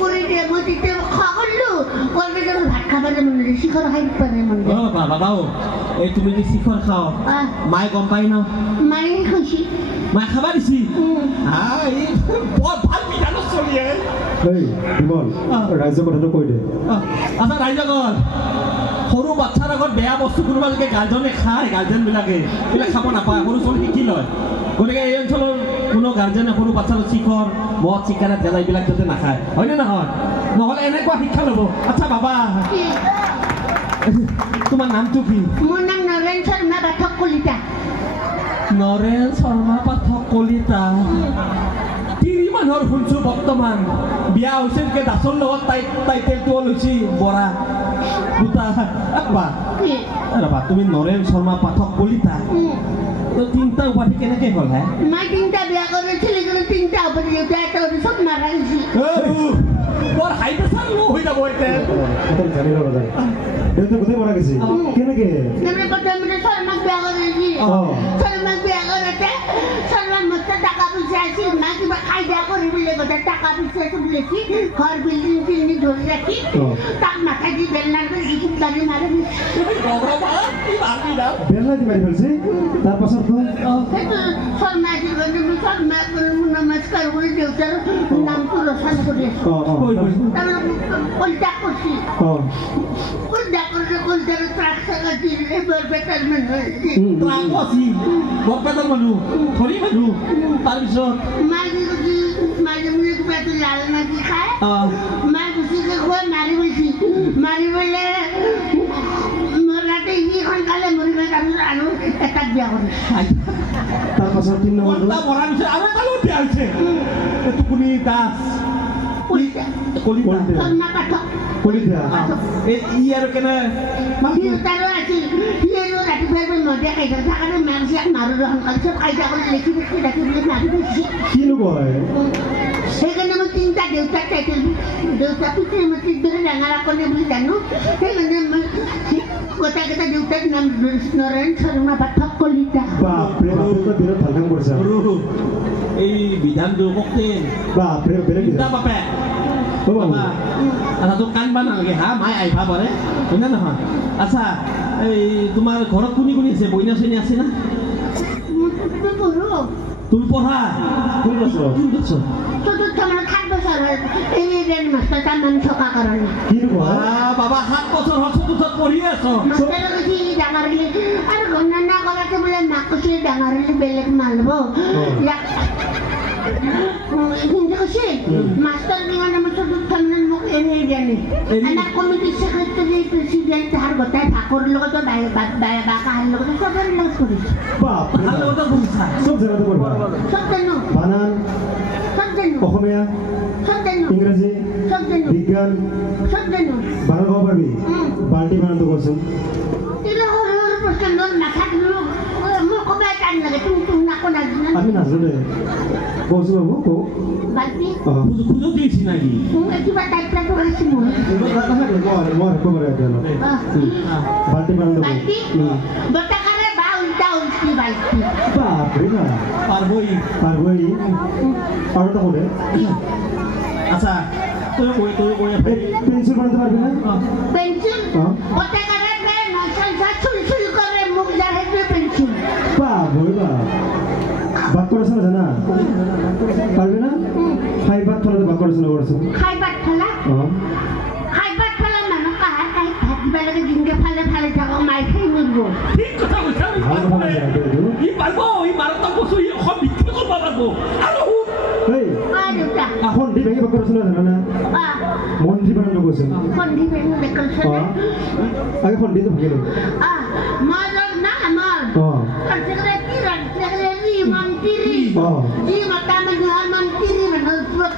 কৰে দিয়ে মই তেতিয়া খোৱা করলো করবে যে ভাত খাবার মনে রে শিখর খাই পারে মনে ও বাবাও এই তুমি যে শিখর খাও মায়ে গম পাই না মাই খুশি মায়ে খাবার দিছি এই বহুত ভাল বিধানত চলি এই বিমল ৰাইজৰ কথাটো কৈ দে আচ্ছা ৰাইজগণ সৰু বাচ্চাৰ আগত বেয়া বস্তু কোনোবা যদি গাৰ্জেনে খায় গাৰ্জেনবিলাকে এইবিলাক খাব নাপায় সৰু ছোৱালী শিকি লয় গতিকে এই অঞ্চলৰ কোনো গাৰ্জেনে সৰু বাচ্চাৰ শিখৰ মদ চিগাৰেট গেলা এইবিলাক যাতে নাখায় হয়নে নহয় নহ'লে এনেকুৱা শিক্ষা ল'ব আচ্ছা বাবা তোমাৰ নামটো কি মোৰ নাম নৰেন শৰ্মা পাঠক কলিতা নৰেন শৰ্মা পাঠক কলিতা তিৰি মানুহৰ শুনছোঁ বৰ্তমান বিয়া হৈছে নেকি দাসৰ লগত টাইটেলটো লৈছি বৰা দুটা ৰবা তুমি নৰেন শৰ্মা পাঠক কলিতা তিনিটা উপাধি কেনেকৈ হ'ল হে মই তিনিটা বিয়া কৰিছিলো কিন্তু তিনিটা উপাধি এটা চব মাৰা গৈছে বৰ হাই প্ৰেছাৰ ল' হৈ যাব এতিয়া জানি ল'ব যায় দেউতা গোটেই মৰা গৈছে কেনেকৈ প্ৰথমতে শৰ্মাক বিয়া কৰিছি শৰ্মাক বিয়া কৰোঁতে শৰ্মাৰ মস্ত টকা পইচা আছিল মা কিবা খাই বেয়া কৰি বোলে গোটেই টকা পইচা চব লেখি ঘৰ বিল্ডিং চিল্ডিং ধৰি ৰাখি তাক মাথা দি বেলনাৰ কৰি যিটো গাড়ী মাৰি বেলনা দি মাৰি ফেলছে তাৰপাছত সেইটো শৰ্মা আছিল শৰ্মা নমস্কাৰ কৰি দেউতাৰ নামটো ৰচনা কৰি আছো কলিতা কৰছি কলিতা কৰলে কলিতাৰ ট্ৰাক চাকা দিলে বৰপেটাৰ মানুষ ট্ৰাক আছে বৰপেটাৰ মানুহ ধনী মানুহ তাৰপিছত মাঝে গুছি মাঝে মুঝে কিবা তো লাল মাটি খায় মাই গুছিকে খুৱাই মাৰি বলছি মাৰি বলে মৰাতে সোনকালে মৰিব তাৰপিছত আৰু এটাক বিয়া কৰিছে তাৰপাছত 3 নম্বৰ মৰাৰ পিছত আৰু এটা লগত বিয়া হৈছে টোপনি দাস কলিতা শৰ্মা পাঠক কলিতা ই আৰু কেনে তাৰো আছিল সি আৰু ৰাতিপুৱা নদীয়া খাই থাকে থাকাটো মাংসিয়াক মাৰো সোনকালে চব কাইজা কৰি লেখি লেখি ৰাখি বোলে মাৰি দিছে কিনো কয় সেইকাৰণে মই তিনিটা দেউতাক টাইটেল দেউতা পিতৃ মাতৃ দৰে ডাঙৰ কৰে বুলি জানো সেইকাৰণে মই গোটেইকেইটা দেউতাক নাম নৰেন শৰ্মা পাঠক কলিতা বাপৰে বাপৰে বিৰাট ভাল কাম কৰিছা এই বিধানটো কওকচোন বাপৰে বেলেগ তিনিটা বাপে আচ্ছা তোৰ কান্দবা নালাগে হা মায়ে আহিবা পাৰে হয়নে নহয় আচ্ছা এই তোমাৰ ঘৰত কোনি কোনি আছে বইনা চইনা আছে না তুমি পঢ়া কোন বছৰ চতুৰ্থ মানত 7 বছৰ হ'ল এই ৰেন মাষ্টাৰ তাৰ নাম থকা কাৰণে কিনো কয় বাবা 7 বছৰ হ'ল চতুৰ্থত পঢ়ি আছ মাষ্টাৰে কৈছে ডাঙৰ হ'লে আৰু গণনা কৰাতে বোলে মাক কৈছে ডাঙৰ হ'লে বেলেগ মাৰিব হিন্দী কৈছে মাষ্টাৰ কিমান আমাৰ চতুৰ্থ মানত মোক এনেই জানে আমাৰ কমিটিৰ ছেক্ৰেটাৰী প্ৰেচিডেণ্ট তাহাৰ গোটাই ভাকৰ লগতো বাকাহাৰ লগতো চবৰে লগত কৰিছে বাপৰে লগতে পঢ়িছা চব জেগাতে পঢ়বা চব জানো বানান চব জানো অসমীয়া চব জানো ইংৰাজী চব জানো বিজ্ঞান চব জানো বানান ক'ব পাৰিবি বাল্টি বানানটো কচোন কিন্তু সৰু সৰু প্ৰশ্ন নাথাকিলেও মোৰ ক'বলৈ টান লাগে তুমি নাকো নাজানো আমি নাজানো কচোন বাবু কওঁ বাল্টি খুজো দিয়েছি নাকি কিবা টাইপটো আছে মোৰ মই ক'বলে বাল্টি বানানটো বাল্টি বটাকাৰে বা উল্টা উল্টি বাল্টি বাপৰে বাপ পাৰবই পাৰবই আৰু এটা ক'লে আচ্ছা তুই কই পেন্সিল বানাতে পাৰবি না পেন্সিল বটাকাৰে বে নচল চুল চুল কৰে মুখ জাহে পেন্সিল বাপরে বাপ বাক করেছিল জানা পারবি না খাইবাত ফলাতে বাক করেছিল করেছিল খাইবাত ফলা খাইবাত ফলা মানুহ কাহাৰ কাহি ভাত দিবা লাগে দিনকে ফালে ফালে থাকক মাই খাই মৰিব ঠিক কথা কৈছা ই পাৰবো ই মাৰাত্মক বস্তু ই সব বিক্ৰি কৰব পাৰবো আৰু এই দেউতা এখন দি ভেঙে বাক করেছিল জানা না মন্ত্রী বানানো করেছিল সন্ধি বেনু দেখলছে আগে ফোন দিয়ে ভাগে মই না আমার সেক্রেটারি মন্ত্রী ই মাতা মানুহ মন্ত্রী মানুহ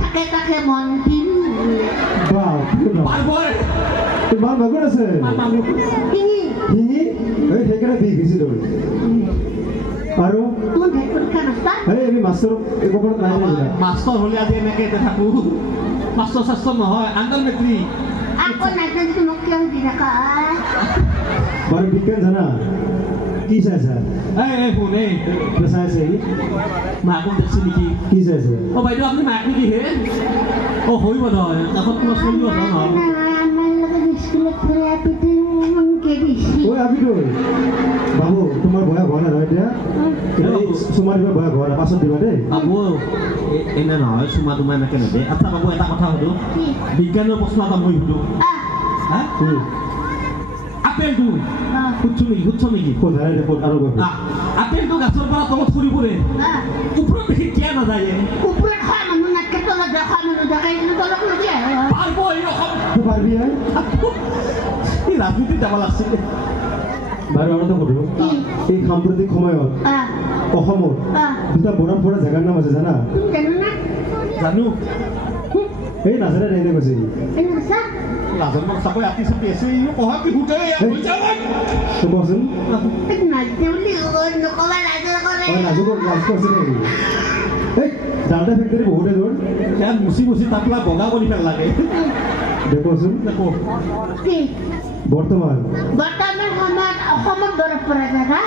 থাকে থাকে মন্ত্রী বাপ পারবো তোমার মাগুর আছে হিঙি হিঙি এই সেইকাৰণে দি গেছিল আৰু তোৰ পৰীক্ষা নষ্টা এই আমি মাষ্টৰ একবাৰ নাই না মাষ্টৰ হলে আজি এনেকে থাকো মাষ্টৰ শাস্ত্ৰ নহয় আংগল মেট্ৰি আকৌ নাজানো মোক কিয় দি থাকা বাৰু বিজ্ঞান জানা কি চাইছা এই শুন এই চাইছে মাকো দেখছে নেকি কি চাইছে অ বাইদেউ আপুনি মাক নেকি হে অ হইব নহয় এখন তোমাৰ চলিব নহয় আমাৰ লোকেৰ স্কুলে ঘুৰে পিঠে মনকে দিছি ঐ আবিদুল বাবু তোমাৰ বয়া হোৱা নাই এতিয়া চুমা দিবা বয়া হোৱা নাই পাছত দিবা দেই বাবু এনে নহয় চুমা তোমাৰ এনেকৈ নেদে আচ্ছা বাবু এটা কথা সুধো বিজ্ঞানৰ প্ৰশ্ন এটা মই সুধো হা আপেলটো সুধছ নেকি ক'ত হাৰাই দে ক'ত আৰু গৈ আপেলটো গাছৰ পৰা তলত সৰি পৰে ওপৰত দেখি কিয় নাযায় উপরে খাওয়া মানুষ নাটকে তোলা দেখা মানুষ দেখা এগুলো তোলা করে দিয়ে পারব এই রকম তই পাৰিবি হে এই ৰাজনীতি যাব লাগছে বাৰু আৰু এটা সুধো এই সাম্প্ৰতিক সময়ত অসমত দুটা বৰফ পৰা জেগাৰ নাম আছে জানা তুমি জানো না জানো এই নাজানে এনে কৈছে এনে সা লাজনক চাব ৰাতি চাপি আছে ই কহা কি হুটে হৈ যাব তই কচোন নাচতে বুলি নকবা লাজৰ কৰে নাজুক লাজ কৰিছে নেকি এই ডাল্টা ফেক্টৰী বহুতে দূৰ ইয়াত মুচি মুচি তাপলা বগা কৰি পেল লাগে দেখোচোন দেখো কি বৰ্তমান বৰ্তমান সময়ত অসমত বৰফ পৰা জাগা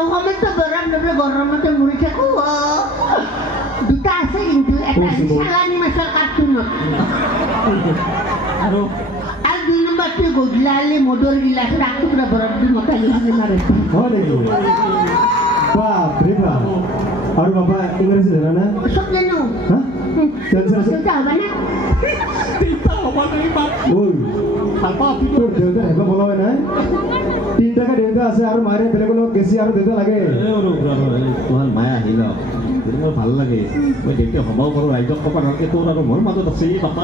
অসমতো বৰফ নপৰে গৰমতে মৰি থাকো দুটা আছে কিন্তু এটা চালানী মাছৰ কাৰ্টুনত আৰু আৰু দুই নম্বৰটো গধূলি মদৰ গিলাচ ৰাতিপুৱা বৰফ দি মতালি মাৰে হয় নেকি বাপৰে বাপ আৰু বাবা ইংৰাজী জানা না চব জানো হা টেনশ্যন আছে চিন্তা হ'ব না তিনিটা হ'ব নাই বা ঐ ভাল পাওঁ আপুনি তোৰ দেউতা হেঁপা বলোৱা নাই 3 টাকা দেউতা আছে আৰু মাৰে বেলেগৰ লগত গেছি আৰু দেউতা লাগে তোমাৰ মায়ে আহিল মোৰ ভাল লাগে মই দেউতা হ'বও পাৰোঁ ৰাইজক ক'ব নালাগে তোৰ আৰু মোৰ মাজত আছে এই বাপা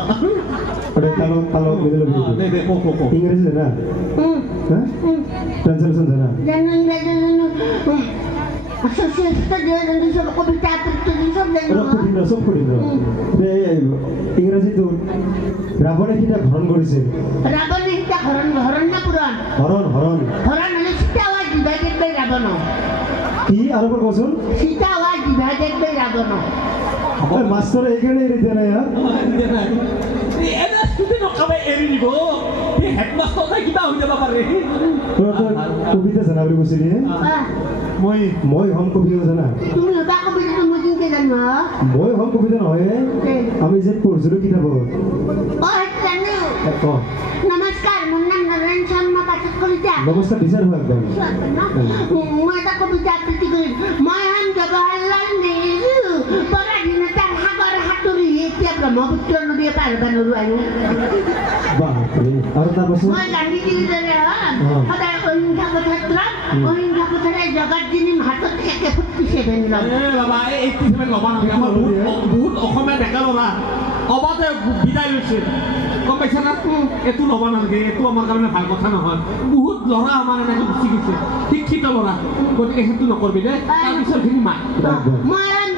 তালত মিলি ল'বি দে দে কওক কওক ইংৰাজী জানা হা ট্ৰান্সলেশ্যন জানা জানো ইংৰাজী জানো Association জানো সব কবিতা আবৃত্তি সব জানো চব ফুৰিব ইংৰাজীটো ৰাৱণে কেতিয়া হৰণ কৰিছিল ৰাৱণে সীতা হৰণ না পুৰাণ হৰণ হৰণ হৰণ হ'লে Sita was divided by Ravan কি আৰু এবাৰ কচোন Sita was divided by Ravan মাষ্টৰে এইকাৰণে এৰি দিয়া নাই হা এনে ষ্টুডেণ্টক কামে এৰি দিব এই হেডমাষ্টাৰ তাই কিবা হৈ যাব পাৰে তই কবিতা জানা বুলি কৈছিলি মই হম কবিতা জানা তুমি হবা কবিতা মই কেনেকে জানো মই হম কবিতা নহয় আমি যে পঢ়িছিলোঁ কিতাপত জানো ক নমস্কাৰ মোৰ নাম নৰেন শৰ্মা পাঠক কলিতা নমস্কাৰ বিচাৰ হোৱা একদম মই এটা কবিতা আবৃত্তি কৰিম মই হম জৱাহৰলাল নেহৰু পৰাধীনতাৰ সাগৰ সাঁতুৰি এতিয়া ব্ৰহ্মপুত্ৰ নদীয়ে পাৰ হ'ব নোৱাৰো আৰু বাপৰে আৰু তাৰপাছত মই গান্ধীজীৰ দৰে হ'ম সদায় অহিংসা পথাৰে জগত জিনিম হাতত একে 47 ল'ম বাবা এই 87 ল'বা নালাগে আমাৰ বহুত অসমীয়া ডেকা ল'ৰা অবাতে বিদায় লৈছে গম পাইছা না এইটো ল'ব নালাগে এইটো আমাৰ কাৰণে ভাল কথা নহয় বহুত ল'ৰা আমাৰ এনেকৈ গুচি গৈছে শিক্ষিত ল'ৰা গতিকে সেইটো নকৰিবি দেই তাৰপিছৰখিনি মাত মই হম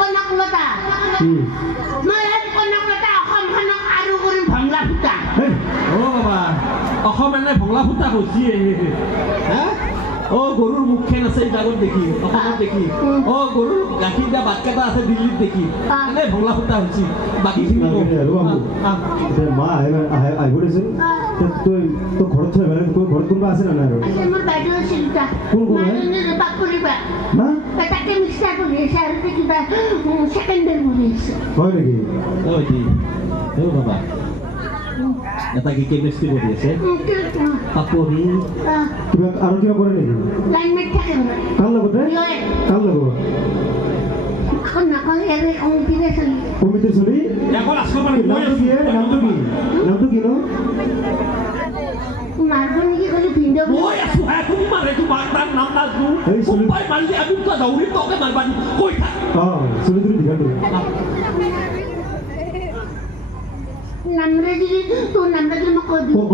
কনকলতা অসমখনক আৰু কৰিম ভংলা ফুটা অ' বাবা অসম এনে ভংলা ফুটা হৈছে হা অ' গৰুৰ মুখখন আছে এই জাগত দেখি অসমত দেখি অ' গৰুৰ গাখীৰ দিয়া বাটকেইটা আছে দিল্লীত দেখি এনে ভংলা ফুটা হৈছে বাকীখিনি মা আহিব দেচোন তই ঘৰত থৈ মানে তোৰ ঘৰত কোনোবা আছে নে নাই আৰু আছে মোৰ বাইদেউ আছিল দুটা বাপ কৰিবা তাকে মিক্সাৰ কৰি আছে আৰু কিবা ছেকেণ্ডেৰী কৰি আছে হয় নেকি অ' বাবা এটা কি কেমিষ্ট্ৰি কৰি আছে পাপৰি কিবা আৰু কিবা কৰে নেকি লাইনমেট থাকে কাৰ লগতে কাৰ লগত কমিটিৰ চলি এখন আছোঁ মানে নামটো কি নামটো কি ন মাৰিব নেকি ক'লে ভিন্দৌ মই আছোঁ হে তুমি মাৰে তোমাৰ তাৰ নাম নাজনো কোনোবাই মাৰিলে আমি দৌৰি তকে মাৰিবা কৈ থাক চলি তুমি দীঘাটো নামৰে যদি তোৰ নামৰে যদি মই কৈ দিওঁ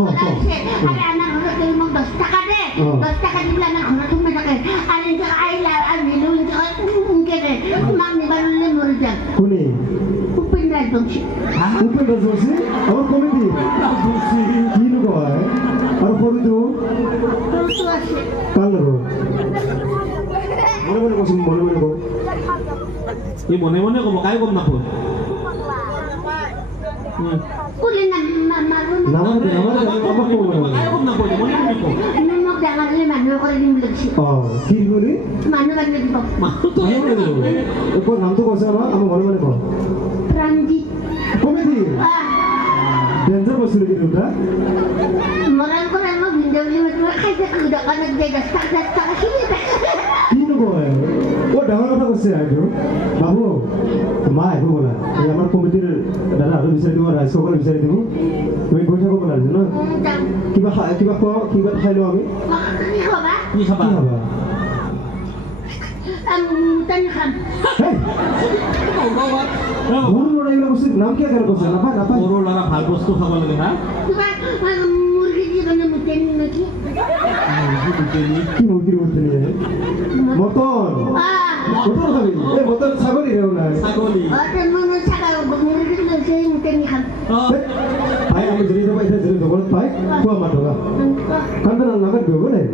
আৰে আমাৰ ঘৰত মোক 10 টকা দে 10 টকা দি পেলাই আমাৰ ঘৰত সোমাই থাকে আৰু এনেকৈ আহিলে আৰু নিলো এনেকৈ দে তোমাক নিবাৰিলে মৰি যাম কোনে উপেন ৰাজবংশী উপেন ৰাজবংশী আমাৰ কমিটি কিনো কয় আৰু সৰুটো আছে কাৰ লগত মনে মনে কচোন মনে মনে কওঁ এই মনে মনে ক'ব কাই গম নাপাব কুলি নামাৰো নামাৰ আমাক ক'ব কাই গম নাপাব মনে মনে ক'ব ডাঙৰ হ'লে মানুহ কৰি দিম বুলি কৈছে কি বুলি মানুহ বান্ধি দিব মানুহটো কৰ নামটো কৈছে আমাৰ আমাৰ ঘৰৰ মানে ক প্ৰাণজিত কমেডি ডেঞ্জাৰ বস্তু নেকি দুটা মৰম কৰে মই ভিন্দে বুলি মই খাই থাকোঁ দোকানত যাই 10 টকা কিনি কিনো কয় ডাঙৰ কথা কৈছে আৰু বাবু মা আহিব বোলা এই আমাৰ কমিটিৰ দাদা আৰু বিচাৰি দিব ৰাইজসকলে বিচাৰি দিব তুমি গৈ থাকো বোলা ন কিবা খোৱা কিবা খাই লওঁ আমি কি খাবা কি খাবা কি খাবা টানি খাম সৰু ল'ৰা এইবিলাক বস্তু নাম কিয় কাৰণে কৈছে নাপায় নাপায় সৰু ল'ৰা ভাল বস্তু খাব লাগে হা কিবা মুৰ্গী জীৱনে মুতেনি নেকি কি মুৰ্গীৰ বস্তু নিয়ে মটন মটন খাবি এই মটন ছাগলী ৰেও নাই ছাগলী মুৰ্গী লৈছে মুতেনি খাম পাই আমি যদি যাব এতিয়া যদি জগত পাই খোৱা মাত থকা কান্দন নাগাত গ'ব নাই